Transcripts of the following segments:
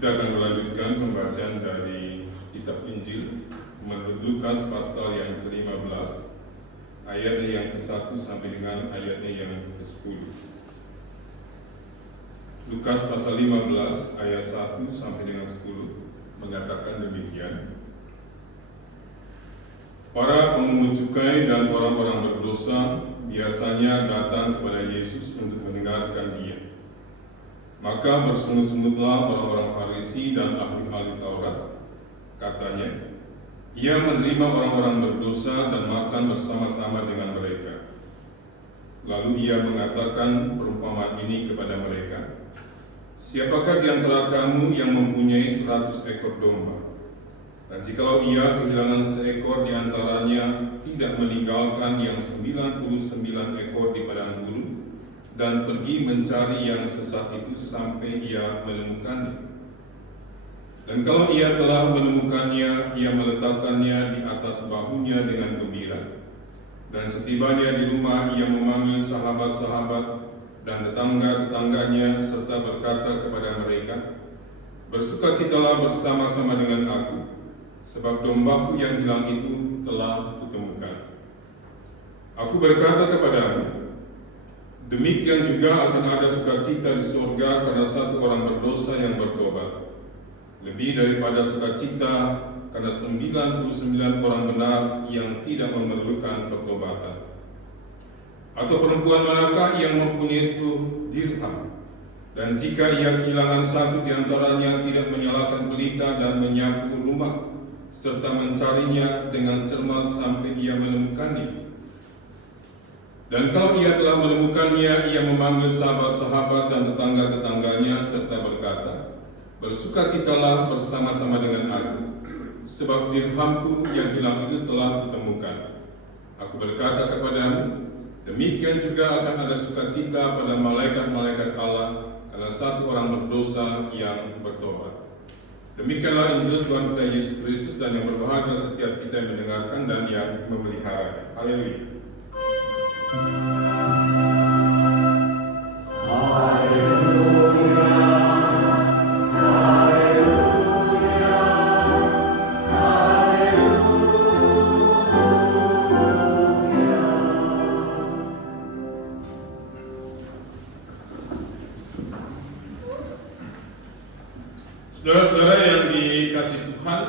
Kita akan melanjutkan pembacaan dari kitab Injil menurut Lukas pasal yang ke-15 ayatnya yang ke-1 sampai dengan ayatnya yang ke-10. Lukas pasal 15 ayat 1 sampai dengan 10 mengatakan demikian. Para pemungut cukai dan orang-orang berdosa biasanya datang kepada Yesus untuk mendengarkan Dia. Maka bersungut-sungutlah orang-orang Farisi dan ahli-ahli Taurat. Katanya, Ia menerima orang-orang berdosa dan makan bersama-sama dengan mereka. Lalu Ia mengatakan perumpamaan ini kepada mereka. Siapakah di antara kamu yang mempunyai 100 ekor domba? Dan jikalau ia kehilangan seekor di antaranya, tidak meninggalkan yang 99 ekor di padang gurun, dan pergi mencari yang sesat itu sampai ia menemukannya. Dan kalau ia telah menemukannya, ia meletakkannya di atas bahunya dengan gembira. Dan setibanya di rumah, ia memanggil sahabat-sahabat dan tetangga-tetangganya serta berkata kepada mereka, "Bersukacitalah bersama-sama dengan aku, sebab dombaku yang hilang itu telah kutemukan." Aku berkata kepadamu, demikian juga akan ada sukacita di surga karena satu orang berdosa yang bertobat, lebih daripada sukacita karena 99 orang benar yang tidak memerlukan pertobatan. Atau perempuan manakah yang mempunyai 10 dirham, dan jika ia kehilangan satu di antaranya, tidak menyalakan pelita dan menyapu rumah, serta mencarinya dengan cermat sampai ia menemukannya? Dan kalau ia telah menemukannya, ia memanggil sahabat-sahabat dan tetangga-tetangganya serta berkata, "Bersukacitalah bersama-sama dengan aku, sebab dirhamku yang hilang itu telah kutemukan." Aku berkata kepadamu, demikian juga akan ada sukacita pada malaikat-malaikat Allah karena satu orang berdosa yang bertobat. Demikianlah Injil Tuhan kita Yesus Kristus, dan yang berbahagia setiap kita yang mendengarkan dan yang memelihara. Haleluya. Saudara-saudara yang dikasihi Tuhan,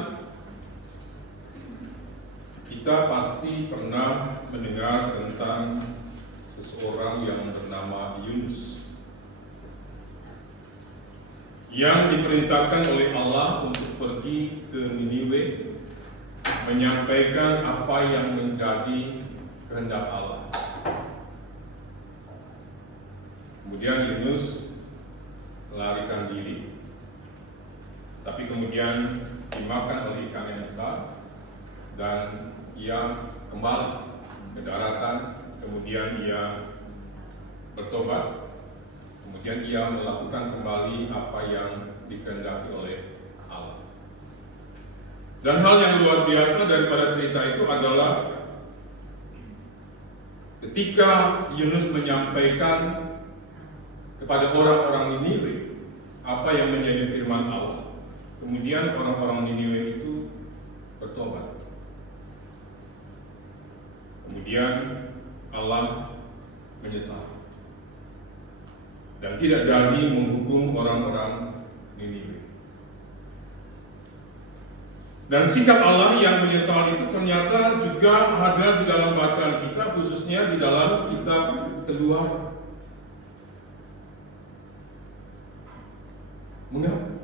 kita pasti pernah mendengar tentang seseorang yang bernama Yunus, yang diperintahkan oleh Allah untuk pergi ke Niniwe menyampaikan apa yang menjadi kehendak Allah. Kemudian Yunus melarikan diri, tapi kemudian dimakan oleh ikan yang besar, dan ia kembali ke daratan. Kemudian ia bertobat, kemudian ia melakukan kembali apa yang dikehendaki oleh Allah. Dan hal yang luar biasa daripada cerita itu adalah ketika Yunus menyampaikan kepada orang-orang Niniwe apa yang menjadi firman Allah, kemudian orang-orang Niniwe itu bertobat. Kemudian Allah menyesal dan tidak jadi menghukum orang-orang Niniwe. Dan sikap Allah yang menyesal itu ternyata juga ada di dalam bacaan kita, khususnya di dalam kitab Keluaran. Mengapa?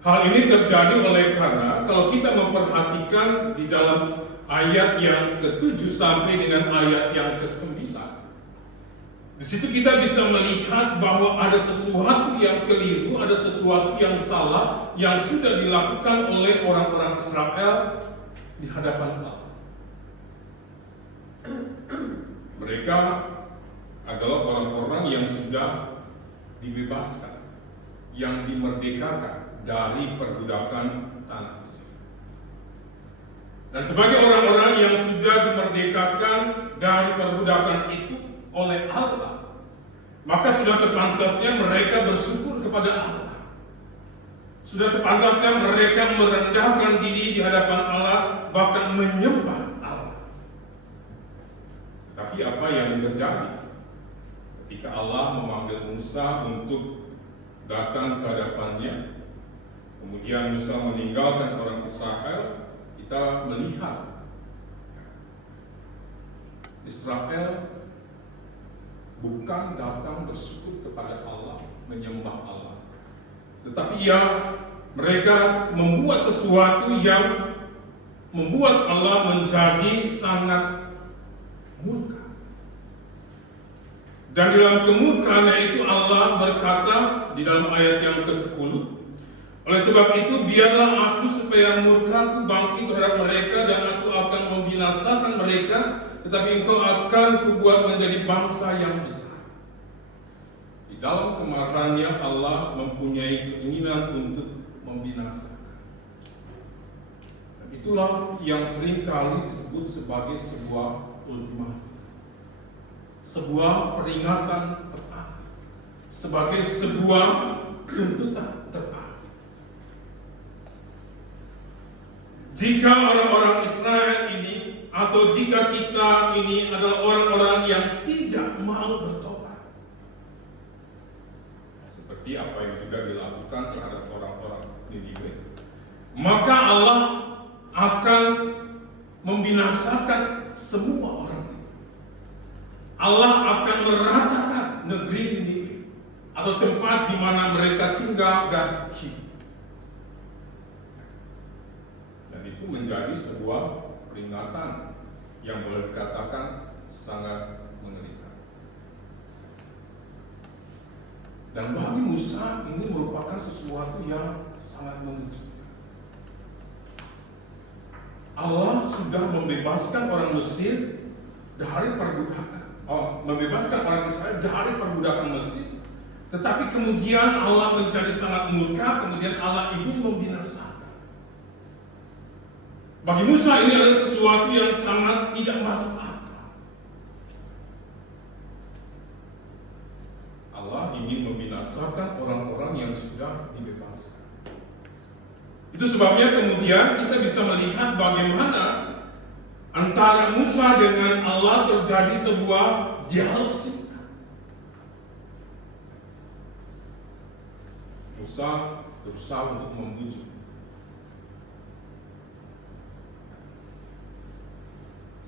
Hal ini terjadi oleh karena kalau kita memperhatikan di dalam ayat yang ke-7 sampai dengan ayat yang ke-9, di situ kita bisa melihat bahwa ada sesuatu yang keliru, ada sesuatu yang salah yang sudah dilakukan oleh orang-orang Israel di hadapan Allah. Mereka adalah orang-orang yang sudah dibebaskan, yang dimerdekakan dari perbudakan tanah Mesir. Dan sebagai orang-orang yang sudah dimerdekakan dari perbudakan itu oleh Allah, maka sudah sepantasnya mereka bersyukur kepada Allah Sudah sepantasnya mereka merendahkan diri di hadapan Allah, bahkan menyembah Allah. Tapi apa yang terjadi ketika Allah memanggil Musa untuk datang ke hadapannya, kemudian Musa meninggalkan orang Israel? Kita melihat Israel bukan datang bersyukur kepada Allah, menyembah Allah, tetapi mereka membuat sesuatu yang membuat Allah menjadi sangat murka. Dan dalam kemurkaannya itu Allah berkata di dalam ayat yang ke-10, oleh sebab itu biarlah aku supaya murkaku bangkit terhadap mereka dan aku akan membinasakan mereka, tetapi engkau akan kubuat menjadi bangsa yang besar. Di dalam kemarahannya Allah mempunyai keinginan untuk membinasakan. Dan itulah yang sering kali disebut sebagai sebuah ultimatum, sebuah peringatan terakhir, sebagai sebuah tuntutan terakhir. Jika orang-orang Israel ini, atau jika kita ini adalah orang-orang yang tidak mau bertobat, seperti apa yang juga dilakukan terhadap orang-orang Niniwe, maka Allah akan membinasakan semua orang itu. Allah akan meratakan negeri ini atau tempat di mana mereka tinggal dan hidup. Dan itu menjadi sebuah peringatan yang boleh dikatakan sangat mengerikan. Dan bagi Musa ini merupakan sesuatu yang sangat mengejutkan. Allah sudah membebaskan orang Mesir dari perbudakan, membebaskan orang Israel dari perbudakan Mesir. Tetapi kemudian Allah menjadi sangat murka, kemudian Allah ingin membinasakan. Bagi Musa ini adalah sesuatu yang sangat tidak masuk akal. Allah ingin membinasakan orang-orang yang sudah dibebaskan. Itu sebabnya kemudian kita bisa melihat bagaimana antara Musa dengan Allah terjadi sebuah dialog singkat. Musa berusaha untuk membujuk.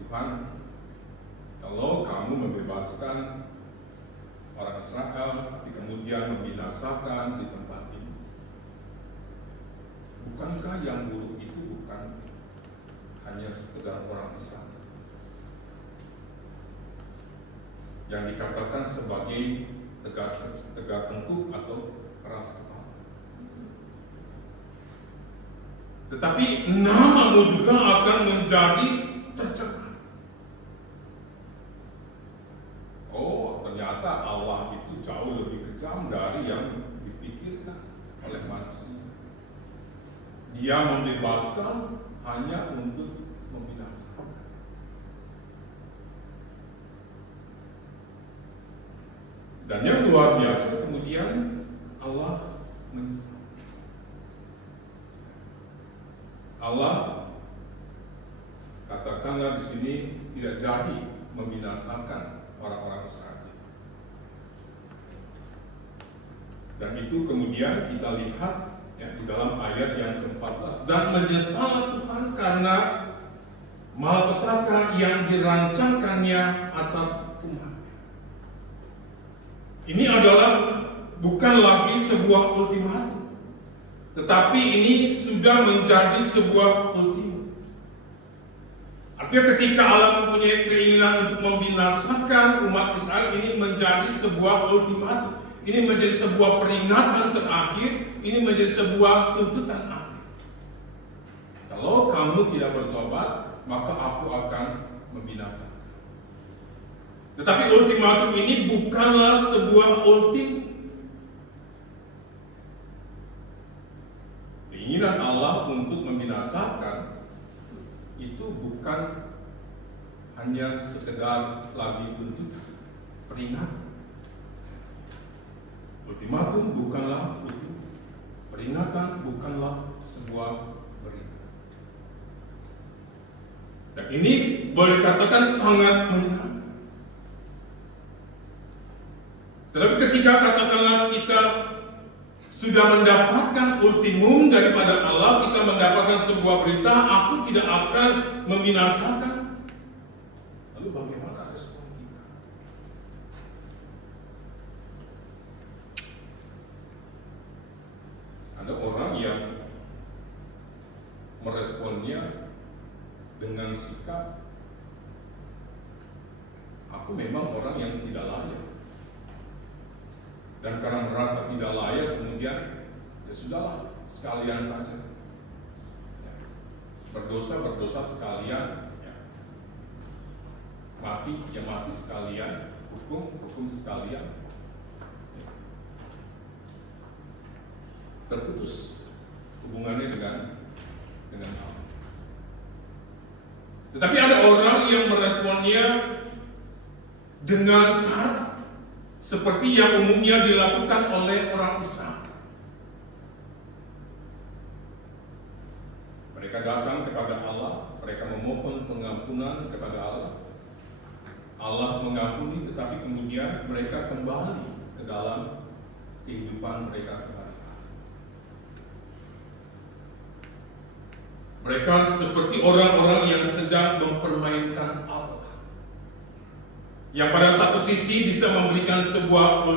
Tuhan, kalau kamu membebaskan orang Israel, tapi kemudian membinasakan di tempat ini, bukankah yang buruk itu bukan hanya sekedar orang Israel yang dikatakan sebagai tegak tengkuk atau keras kepala, tetapi namamu juga akan menjadi tercemar. Oh, ternyata Allah itu jauh lebih kejam dari yang dipikirkan oleh manusia. Dia membebaskan hanya untuk membinasakan. Dan yang luar biasa kemudian Allah menyesal. Allah katakanlah di sini tidak jadi membinasakan orang-orang Israel. Dan itu kemudian kita lihat di dalam ayat yang ke-14, dan menyesal Tuhan karena malapetaka yang dirancangkannya atas umatnya. Ini adalah bukan lagi sebuah ultimatum, tetapi ini sudah menjadi sebuah ultimum. Artinya ketika Allah mempunyai keinginan untuk membinasakan umat Israel, ini menjadi sebuah ultimatum, ini menjadi sebuah peringatan terakhir, ini menjadi sebuah tuntutan akhir. Kalau kamu tidak bertobat, maka aku akan membinasakan. Tetapi ultimatum ini bukanlah sebuah ultimum. Keinginan Allah untuk membinasakan itu bukan hanya sekedar lagi tuntutan, peringatan. Ultimatum bukanlah ultimatum, peringatan bukan ini boleh dikatakan sangat menyenangkan. Tetapi ketika katakanlah kita sudah mendapatkan ultimum daripada Allah, kita mendapatkan sebuah berita, aku tidak akan membinasakan. Lalu bagaimana respon kita? Ada orang yang meresponnya dengan sikap, aku memang orang yang tidak layak. Dan karena merasa tidak layak, kemudian ya sudahlah, sekalian saja. Berdosa sekalian, ya. Mati sekalian, hukum sekalian. Terputus hubungannya dengan Allah. Tetapi ada orang yang meresponnya dengan cara seperti yang umumnya dilakukan oleh orang Islam. Mereka datang kepada Allah, mereka memohon pengampunan kepada Allah. Allah mengampuni, tetapi kemudian mereka kembali ke dalam kehidupan mereka sehari-hari. Mereka seperti orang-orang yang sedang mempermainkan Allah, yang pada satu sisi bisa memberikan sebuah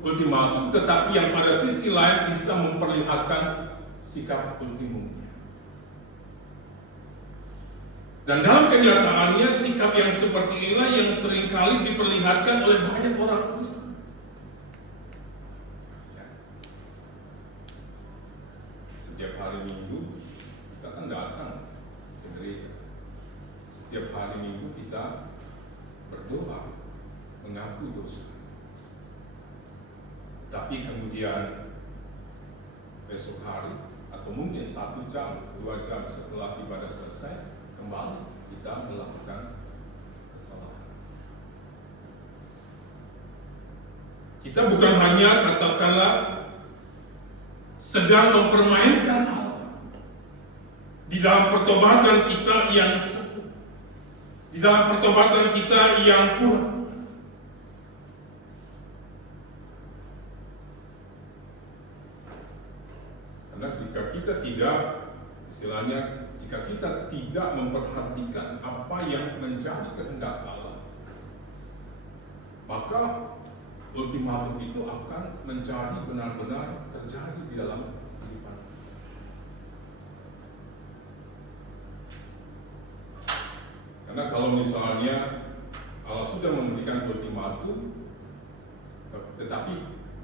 ultimatum, tetapi yang pada sisi lain bisa memperlihatkan sikap ultimumnya. Dan dalam kenyataannya, sikap yang seperti inilah yang seringkali diperlihatkan oleh banyak orang Kristen. Setiap hari Minggu kita kan datang ke gereja. Setiap hari Minggu kita berdoa, mengaku dosa. Tapi kemudian besok hari atau mungkin 1 jam, 2 jam setelah ibadah selesai, kembali kita melakukan kesalahan. Kita bukan hanya katakanlah sedang mempermainkan Allah di dalam pertobatan kita yang satu, di dalam pertobatan kita yang pura. Karena jika kita tidak, istilahnya, jika kita tidak memperhatikan apa yang menjadi kehendak Allah, maka ultimatum itu akan menjadi benar-benar terjadi di dalam kehidupan. Karena kalau misalnya Allah sudah memberikan ultimatum, tetapi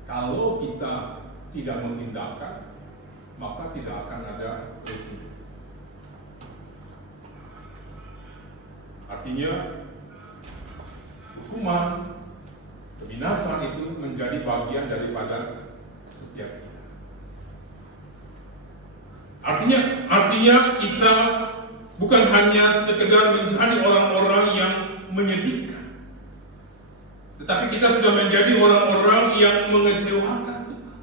kalau kita tidak memindahkan, maka tidak akan ada ultimatum. Artinya hukuman, kebinasaan itu menjadi bagian daripada setiap kita. Artinya kita bukan hanya sekedar menjadi orang-orang yang menyedihkan, tetapi kita sudah menjadi orang-orang yang mengecewakan Tuhan.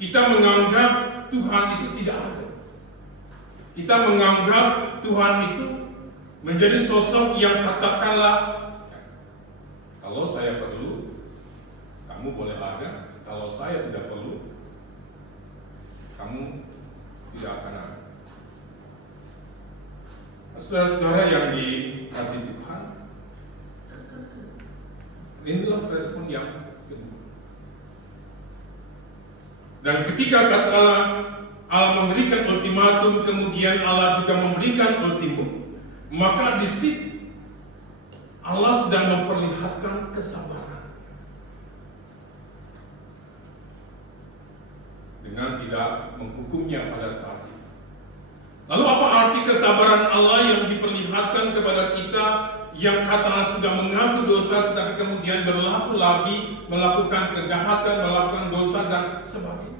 Kita menganggap Tuhan itu tidak ada. Kita menganggap Tuhan itu menjadi sosok yang katakanlah, kalau saya perlu, kamu boleh ada. Kalau saya tidak perlu, kamu tidak akan ada. Saudara-saudara yang dikasihi Tuhan, inilah respon yang kedua. Dan ketika katakanlah Allah memberikan ultimatum, kemudian Allah juga memberikan ultimum, maka di situ Allah sedang memperlihatkan kesabaran dengan tidak menghukumnya pada saat itu. Lalu apa arti kesabaran Allah yang diperlihatkan kepada kita yang katakanlah sudah mengaku dosa tetapi kemudian berlaku lagi melakukan kejahatan, melakukan dosa dan sebagainya?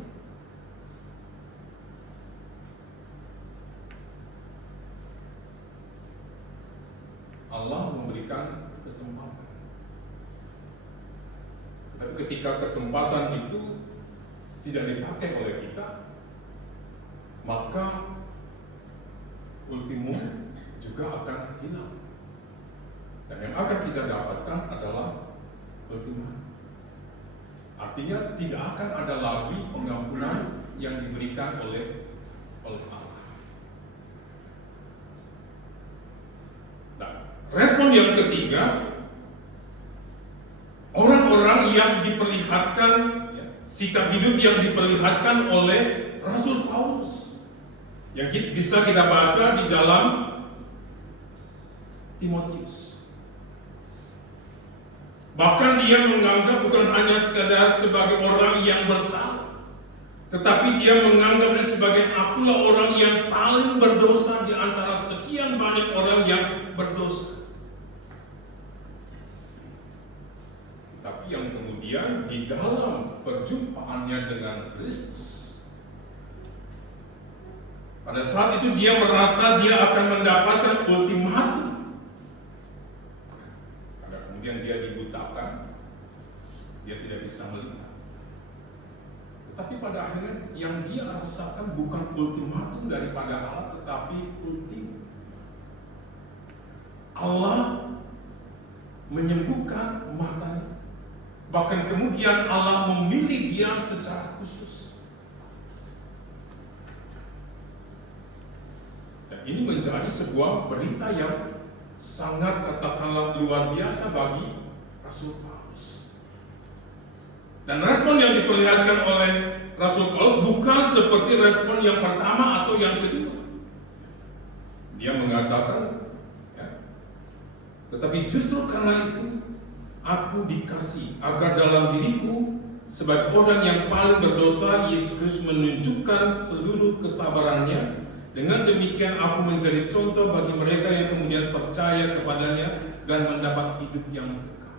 Allah memberikan kesempatan. Tetapi ketika kesempatan itu tidak dipakai oleh kita, maka ultimum juga akan hilang. Dan yang akan kita dapatkan adalah ultimatum. Artinya tidak akan ada lagi pengampunan yang diberikan oleh Allah. Nah, respon yang ketiga, orang-orang yang diperlihatkan, sikap hidup yang diperlihatkan oleh Rasul Paulus, yang bisa kita baca di dalam Timotius. Bahkan dia menganggap bukan hanya sekadar sebagai orang yang bersalah, tetapi dia menganggap dia sebagai akulah orang yang paling berdosa di antara sekian banyak orang yang berdosa. Tapi yang kemudian di dalam perjumpaannya dengan Kristus, pada saat itu dia merasa dia akan mendapatkan ultimatum. Karena kemudian dia dibutakan, dia tidak bisa melihat. Tetapi pada akhirnya yang dia rasakan bukan ultimatum daripada Allah, tetapi ultimum. Allah menyembuhkan matanya. Bahkan kemudian Allah memilih dia secara khusus. Dan ini menjadi sebuah berita yang sangat katakanlah luar biasa bagi Rasul Paulus. Dan respon yang diperlihatkan oleh Rasul Paulus bukan seperti respon yang pertama atau yang kedua. Dia mengatakan, tetapi justru karena itu aku dikasih agar dalam diriku sebagai orang yang paling berdosa Yesus Kristus menunjukkan seluruh kesabarannya. Dengan demikian aku menjadi contoh bagi mereka yang kemudian percaya kepadanya dan mendapat hidup yang kekal.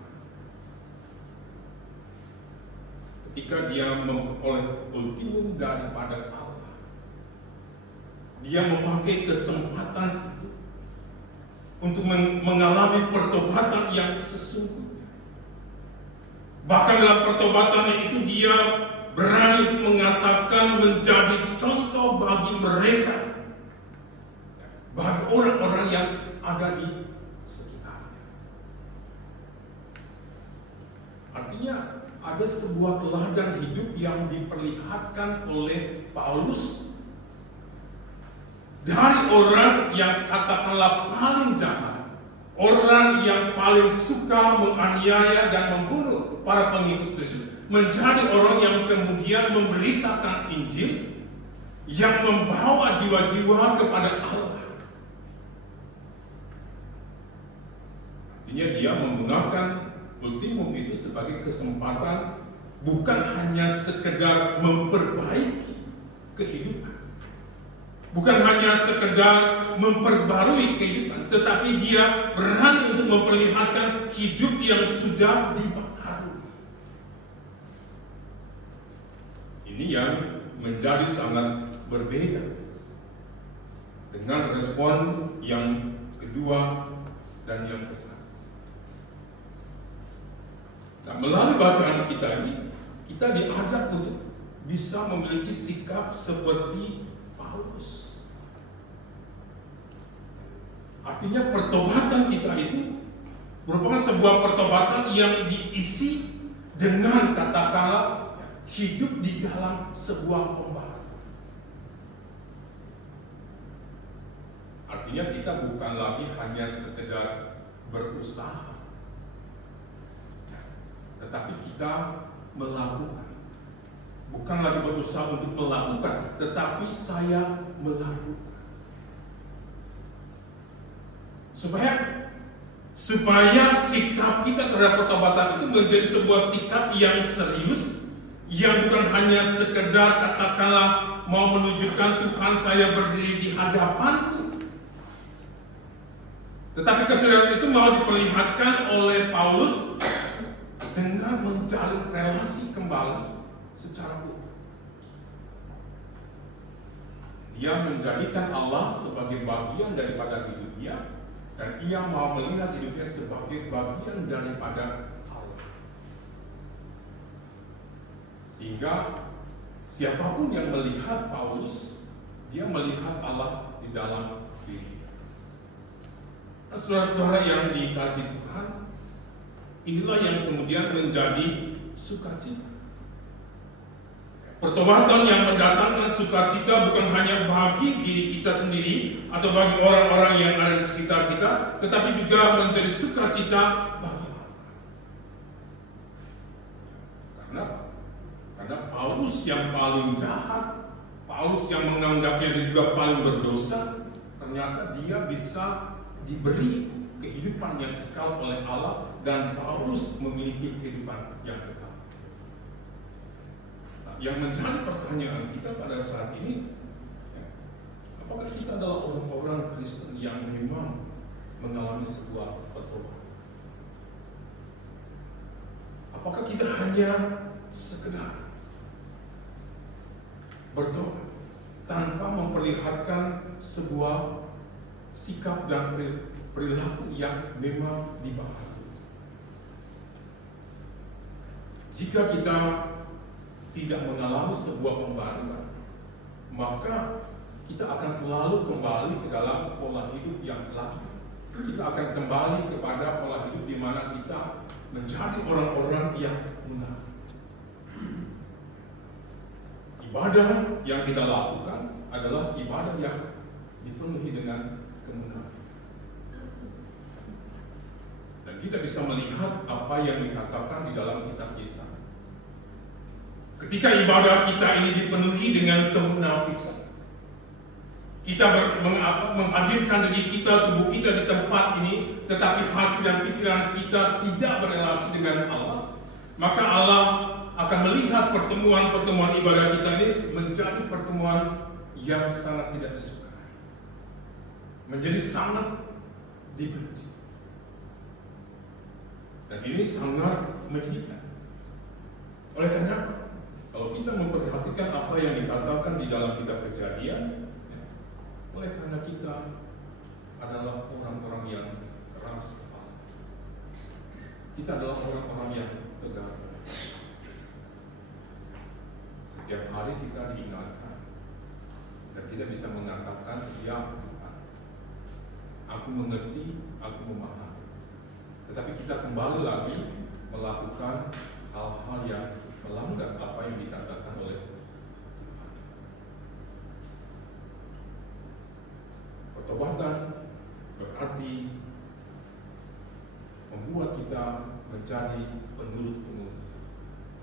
Ketika dia memperoleh ultimum daripada Allah, dia memakai kesempatan itu untuk mengalami pertobatan yang sesungguhnya. Bahkan dalam pertobatannya itu dia berani untuk mengatakan menjadi contoh bagi mereka, bagi orang-orang yang ada di sekitarnya. Artinya ada sebuah teladan hidup yang diperlihatkan oleh Paulus dari orang yang katakanlah paling jahat, orang yang paling suka menganiaya dan membunuh para pengikut Kristus, menjadi orang yang kemudian memberitakan Injil yang membawa jiwa-jiwa kepada Allah. Artinya dia menggunakan ultimum itu sebagai kesempatan bukan hanya sekedar memperbaiki kehidupan, bukan hanya sekedar memperbarui kehidupan, tetapi dia berani untuk memperlihatkan hidup yang sudah dibaharui. Ini yang menjadi sangat berbeda dengan respon yang kedua dan yang ketiga. Nah, melalui bacaan kita ini, kita diajak untuk bisa memiliki sikap seperti Paulus. Artinya pertobatan kita itu merupakan sebuah pertobatan yang diisi dengan katakanlah hidup di dalam sebuah pembaharuan. Artinya kita bukan lagi hanya sekedar berusaha, tetapi kita melakukan. Bukan lagi berusaha untuk melakukan, tetapi saya melakukan. Supaya sikap kita terhadap pertobatan itu menjadi sebuah sikap yang serius, yang bukan hanya sekedar katakanlah mau menunjukkan Tuhan saya berdiri di hadapanku, tetapi keseriusan itu mau diperlihatkan oleh Paulus dengan menjalin relasi kembali secara utuh. Dia menjadikan Allah sebagai bagian daripada hidupnya, dan ia mau melihat hidupnya sebagai bagian daripada Allah. Sehingga siapapun yang melihat Paulus, dia melihat Allah di dalam dirinya. Saudara-saudara yang dikasihi Tuhan, inilah yang kemudian menjadi sukacita. Pertobatan yang mendatangkan sukacita bukan hanya bagi diri kita sendiri atau bagi orang-orang yang ada di sekitar kita, tetapi juga menjadi sukacita bagi Allah. Karena Paulus yang paling jahat, Paulus yang menganggapnya dia juga paling berdosa, ternyata dia bisa diberi kehidupan yang kekal oleh Allah, dan Paulus memiliki kehidupan yang kekal. Yang menjadi pertanyaan kita pada saat ini, apakah kita adalah orang-orang Kristen yang memang mengalami sebuah pertobatan? Apakah kita hanya sekedar bertobat tanpa memperlihatkan sebuah sikap dan perilaku yang memang dibahagi? Jika kita tidak mengalami sebuah pembaruan, maka kita akan selalu kembali ke dalam pola hidup yang lama. Kita akan kembali kepada pola hidup di mana kita menjadi orang-orang yang munafik. Ibadah yang kita lakukan adalah ibadah yang dipenuhi dengan kemunafikan. Dan kita bisa melihat apa yang dikatakan di dalam kitab Yesaya. Ketika ibadah kita ini dipenuhi dengan kemunafikan, kita menghadirkan diri kita, tubuh kita di tempat ini, tetapi hati dan pikiran kita tidak berelasi dengan Allah, maka Allah akan melihat pertemuan-pertemuan ibadah kita ini menjadi pertemuan yang sangat tidak disukai, menjadi sangat dibenci. Dan ini sangat menyedihkan. Oleh karena kalau kita memperhatikan apa yang dikatakan di dalam kitab Kejadian, oleh karena kita adalah orang-orang yang keras kepala, kita adalah orang-orang yang tegar. Setiap hari kita diingatkan dan kita bisa mengatakan, ya Tuhan, aku mengerti, aku memahami. Tetapi kita kembali lagi melakukan hal-hal yang melanggar apa yang dikatakan oleh Tuhan. Pertobatan berarti membuat kita menjadi penurut-penurut,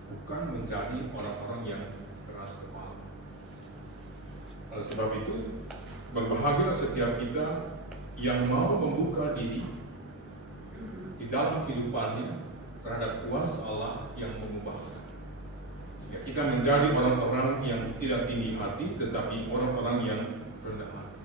bukan menjadi orang-orang yang keras kepala. Oleh sebab itu, berbahagialah setiap kita yang mau membuka diri di dalam kehidupannya terhadap kuasa Allah yang mengubahkan. Sehingga kita menjadi orang-orang yang tidak tinggi hati, tetapi orang-orang yang rendah hati.